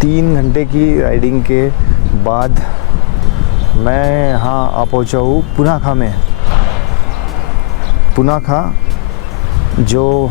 3 घंटे की राइडिंग के बाद मैं यहाँ आ पहुँचा हूँ पुनाखा में। पुनाखा जो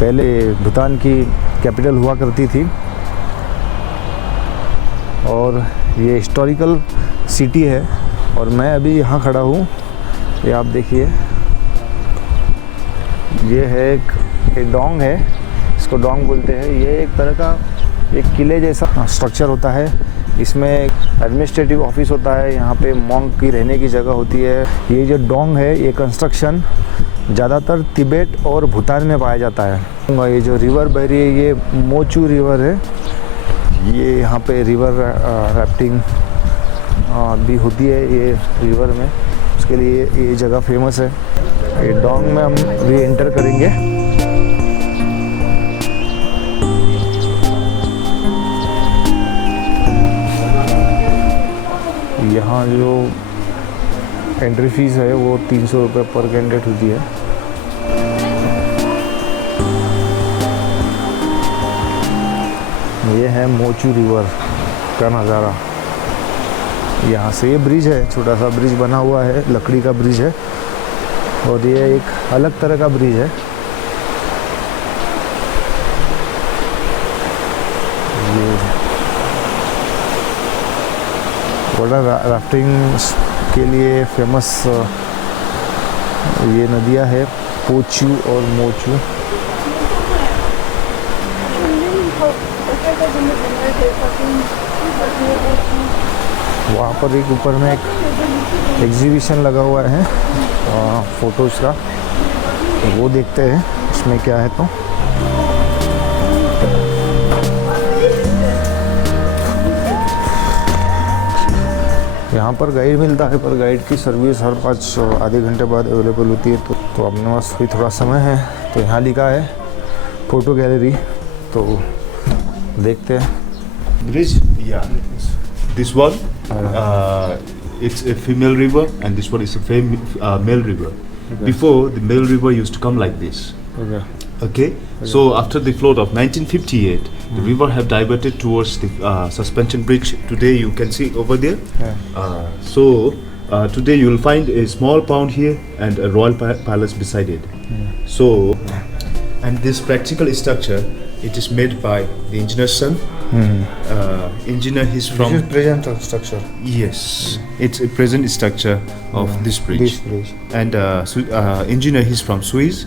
पहले भूटान की कैपिटल हुआ करती थी और ये हिस्टोरिकल सिटी है। और मैं अभी यहाँ खड़ा हूँ, ये आप देखिए, ये है एक डोंग है, इसको डोंग बोलते हैं। ये एक तरह का एक किले जैसा स्ट्रक्चर होता है। इसमें एडमिनिस्ट्रेटिव ऑफिस होता है, यहाँ पे मॉन्क की रहने की जगह होती है। ये जो डोंग है, ये कंस्ट्रक्शन ज़्यादातर तिब्बत और भूटान में पाया जाता है। ये जो रिवर बह रही है, ये मोचू रिवर है। ये यहाँ पे रिवर राफ्टिंग भी होती है ये रिवर में, उसके लिए ये जगह फेमस है। ये डोंग में हम री एंटर करेंगे। यहाँ जो एंट्री फीस है वो 300 रुपये पर कैंडिडेट होती है। ये है मोचू रिवर का नज़ारा। यहाँ से ये ब्रिज है, छोटा सा ब्रिज बना हुआ है, लकड़ी का ब्रिज है और ये एक अलग तरह का ब्रिज है। ये वाटर राफ्टिंग के लिए फेमस ये नदियाँ है, पोचू और मोचू। वहाँ पर एक ऊपर में एक एग्जीबिशन लगा हुआ है फ़ोटोज़ का, वो देखते हैं उसमें क्या है। तो यहाँ पर गाइड मिलता है, पर गाइड की सर्विस हर आधे घंटे बाद अवेलेबल होती है। तो अपने पास भी थोड़ा समय है, तो यहाँ लिखा है फ़ोटो गैलरी, तो देखते हैं। Bridge, yeah. This one, it's a female river, and this one is a male river. Okay. Before, the male river used to come like this. Okay. So after the flood of 1958, the river have diverted towards the suspension bridge. Today you can see over there. Yeah. So today you will find a small pond here and a royal palace beside it. So, and this practical structure, it is made by the engineer's son. Engineer is from. This is present structure. Yes, it's a present structure of this bridge. This bridge. And engineer is from Swiss,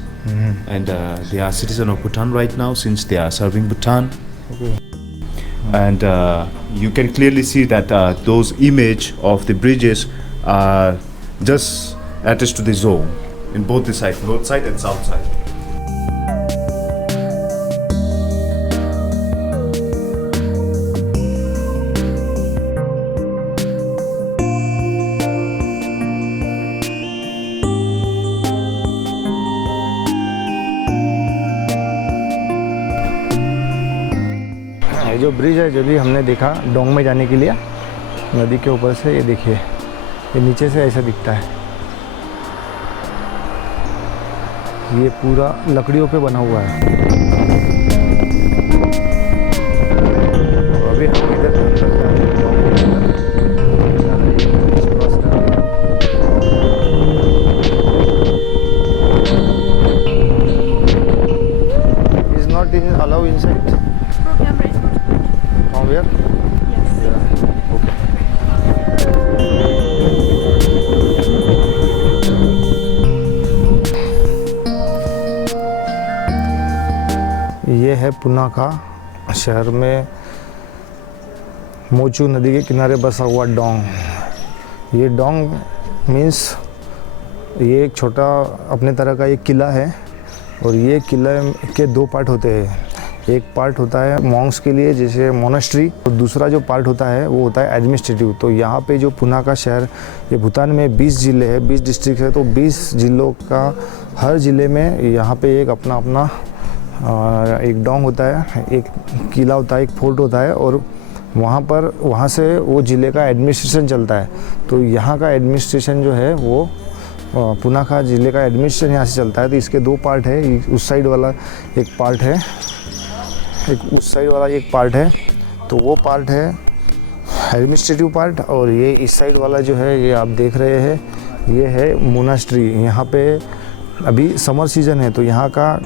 and they are citizen of Bhutan right now since they are serving Bhutan. Okay. And you can clearly see that those image of the bridges are just attached to the zone in both the side, north side and south side. ये जो bridge है, जो भी हमने देखा Dong में जाने के लिए नदी के ऊपर से, ये देखिए, ये नीचे से ऐसा दिखता है। ये पूरा लकड़ियों पे बना हुआ है। अभी हम इधर अंदर जा रहे हैं, डोंग के अंदर। Is not in allow inside. From where? Yes. Yeah. Okay. ये है पुनाखा शहर में मोचू नदी के किनारे बसा हुआ डोंग। ये डोंग मीन्स ये एक छोटा अपने तरह का एक किला है और ये किले के 2 पार्ट होते हैं। एक पार्ट होता है मॉन्क्स के लिए, जैसे मोनेस्ट्री, और दूसरा जो पार्ट होता है वो होता है एडमिनिस्ट्रेटिव। तो यहाँ पे जो पुनाखा शहर, ये भूटान में 20 ज़िले हैं, 20 डिस्ट्रिक्ट है, तो 20 ज़िलों का हर ज़िले में यहाँ पे एक अपना अपना एक डोंग होता है, एक किला होता है, एक फोर्ट होता है, और वहाँ से वो ज़िले का एडमिनिस्ट्रेशन चलता है। तो यहाँ का एडमिनिस्ट्रेशन जो है वो पुनाखा ज़िले का एडमिनिस्ट्रेशन यहाँ से चलता है। तो इसके 2 पार्ट है, उस साइड वाला एक पार्ट है, एक उस साइड वाला एक पार्ट है तो वो पार्ट है एडमिनिस्ट्रेटिव पार्ट। और ये इस साइड वाला जो है ये आप देख रहे हैं ये है मोनास्ट्री। यहाँ पे अभी समर सीज़न है तो यहाँ का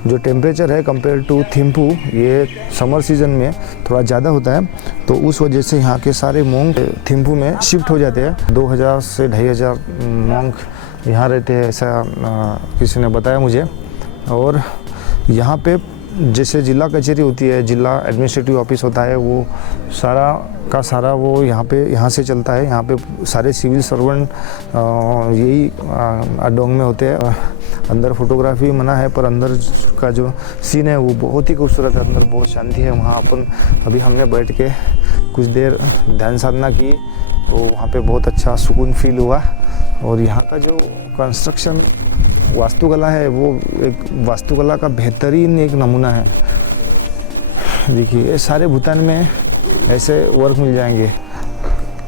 जो टेम्परेचर है कंपेयर टू थिम्पू ये समर सीज़न में थोड़ा ज़्यादा होता है, तो उस वजह से यहाँ के सारे मोंक थिम्पू में शिफ्ट हो जाते हैं। 2000 से 2500 मोंक यहाँ रहते हैं, ऐसा किसी ने बताया मुझे। और यहाँ पे जैसे जिला कचहरी होती है, जिला एडमिनिस्ट्रेटिव ऑफिस होता है, वो सारा का सारा वो यहाँ से चलता है। यहाँ पे सारे सिविल सर्वेंट यही अडोंग में होते हैं। अंदर फोटोग्राफी मना है, पर अंदर का जो सीन है वो बहुत ही खूबसूरत है। अंदर बहुत शांति है। वहाँ अभी हमने बैठ के कुछ देर ध्यान साधना की तो वहाँ पे बहुत अच्छा सुकून फील हुआ। और यहाँ का जो कंस्ट्रक्शन वास्तुकला है वो एक वास्तुकला का बेहतरीन एक नमूना है। देखिए सारे भूटान में ऐसे वर्क मिल जाएंगे।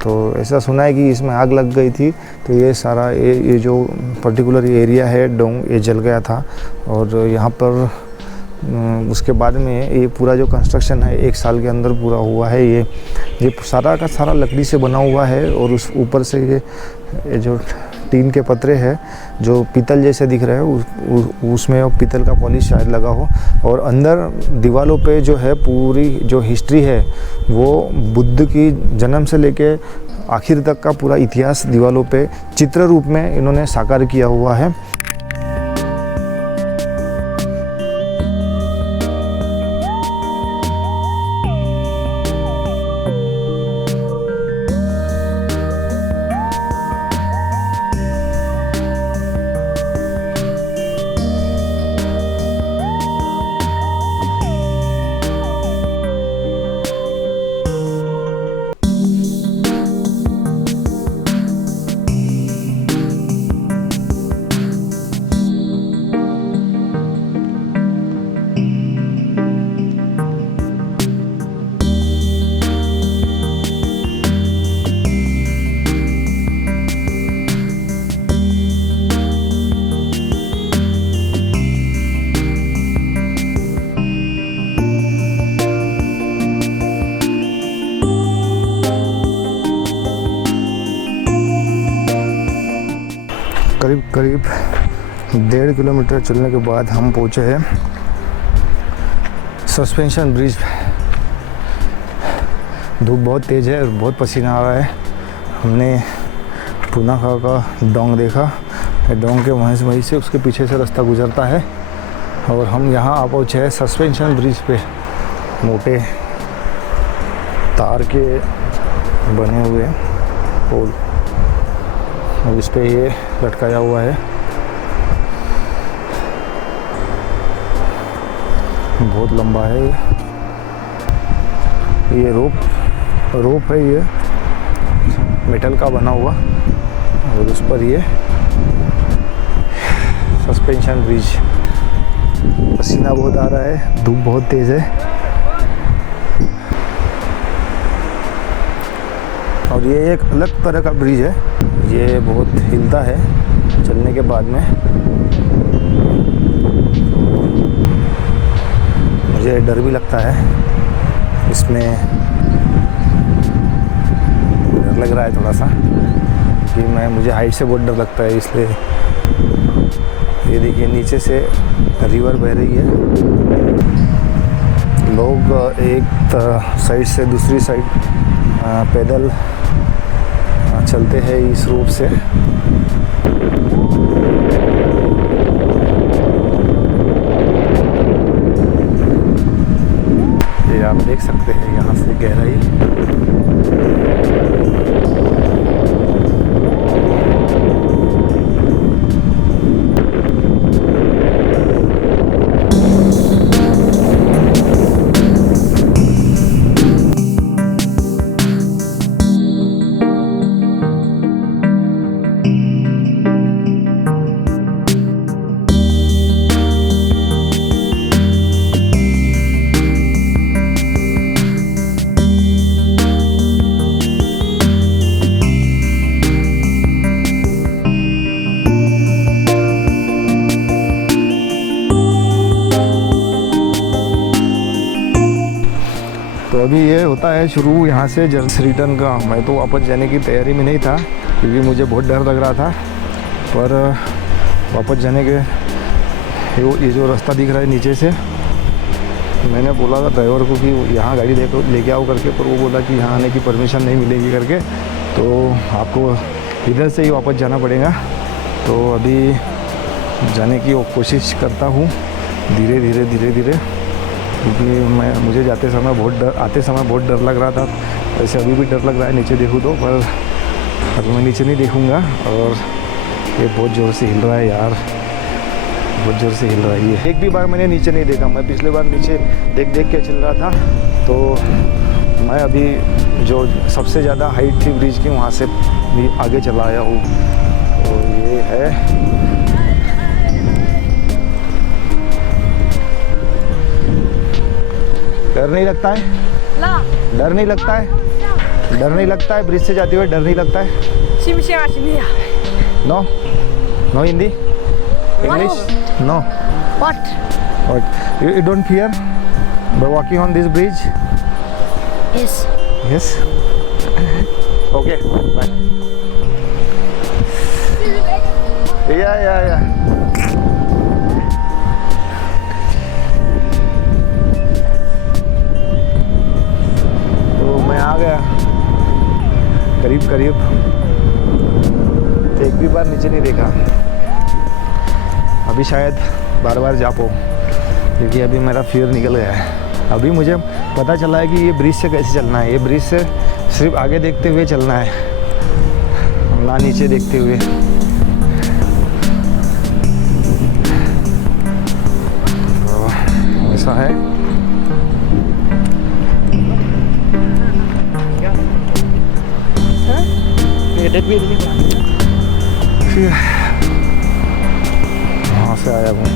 तो ऐसा सुना है कि इसमें आग लग गई थी तो ये सारा ये जो पर्टिकुलर एरिया है डोंग ये जल गया था। और यहाँ पर उसके बाद में ये पूरा जो कंस्ट्रक्शन है 1 साल के अंदर पूरा हुआ है। ये सारा का सारा लकड़ी से बना हुआ है। और उस ऊपर से ये जो टीन के पतरे हैं जो पीतल जैसे दिख रहे हैं उसमें पीतल का पॉलिश शायद लगा हो। और अंदर दीवारों पे जो है पूरी जो हिस्ट्री है वो बुद्ध की जन्म से लेके आखिर तक का पूरा इतिहास दीवारों पे चित्र रूप में इन्होंने साकार किया हुआ है। करीब 1.5 किलोमीटर चलने के बाद हम पहुँचे हैं सस्पेंशन ब्रिज। धूप बहुत तेज़ है और बहुत पसीना आ रहा है। हमने पुनाखा का डोंग देखा, डोंग के वहीं से उसके पीछे से रास्ता गुजरता है। और हम यहाँ आ पहुँचे हैं सस्पेंशन ब्रिज पे। मोटे तार के बने हुए पोल और इस पे ये लटकाया हुआ है। बहुत लंबा है ये रोप है, ये मेटल का बना हुआ। और उस पर ये सस्पेंशन ब्रिज। पसीना बहुत आ रहा है, धूप बहुत तेज़ है। और ये एक अलग तरह का ब्रिज है, ये बहुत हिलता है चलने के बाद में। मुझे डर भी लगता है इसमें, डर लग रहा है थोड़ा सा कि मुझे हाइट से बहुत डर लगता है, इसलिए। ये देखिए नीचे से रिवर बह रही है। लोग एक साइड से दूसरी साइड पैदल चलते हैं इस रूप से। ये आप देख सकते हैं यहाँ से गहराई। तो तो अभी ये होता है शुरू यहाँ से जर्सी रिटर्न का। मैं तो वापस जाने की तैयारी में नहीं था क्योंकि मुझे बहुत डर लग रहा था, पर वापस जाने के ये जो रास्ता दिख रहा है नीचे से, मैंने बोला था ड्राइवर को कि यहाँ गाड़ी लेके आओ करके, पर वो बोला कि यहाँ आने की परमिशन नहीं मिलेगी करके, तो आपको इधर से ही वापस जाना पड़ेगा। तो अभी जाने की कोशिश करता हूँ धीरे धीरे, क्योंकि मुझे आते समय बहुत डर लग रहा था। वैसे अभी भी डर लग रहा है नीचे देखूँ तो, पर अभी मैं नीचे नहीं देखूँगा। और ये बहुत ज़ोर से हिल रहा है यार, बहुत ज़ोर से हिल रहा है ये। एक भी बार मैंने नीचे नहीं देखा, मैं पिछले बार नीचे देख के चल रहा था। तो मैं अभी जो सबसे ज़्यादा हाइट थी ब्रिज की, वहाँ से भी आगे चला आया हूँ। तो ये है, डर नहीं लगता है? डर नहीं लगता है? डर नहीं लगता है ब्रिज से जाते हुए? डर नहीं लगता है? No no Hindi, English, no. What? You don't fear by walking on this bridge? Yes. Okay, bye. Yeah. तो मैं आ गया करीब। एक भी बार नीचे नहीं देखा। अभी शायद बार जा पाऊँ, क्योंकि अभी मेरा फियर निकल गया है। अभी मुझे पता चला है कि ये ब्रिज से कैसे चलना है। ये ब्रिज से सिर्फ आगे देखते हुए चलना है, ना नीचे देखते हुए। तो ऐसा है। फिर वहाँ से आया हूँ।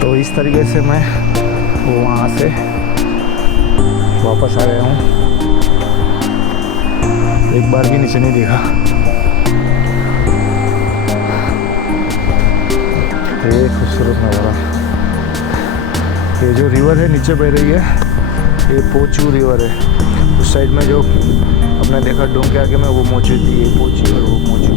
तो इस तरीके से मैं वहाँ से वापस आ गया हूँ। एक बार भी नीचे नहीं देखा। ये खूबसूरत नज़ारा। ये जो रिवर है नीचे बह रही है, ये पोचू रिवर है। उस साइड में जो अपने देखा डोंग के आगे में, वो मोचू थी, ये पोची और वो मोचू।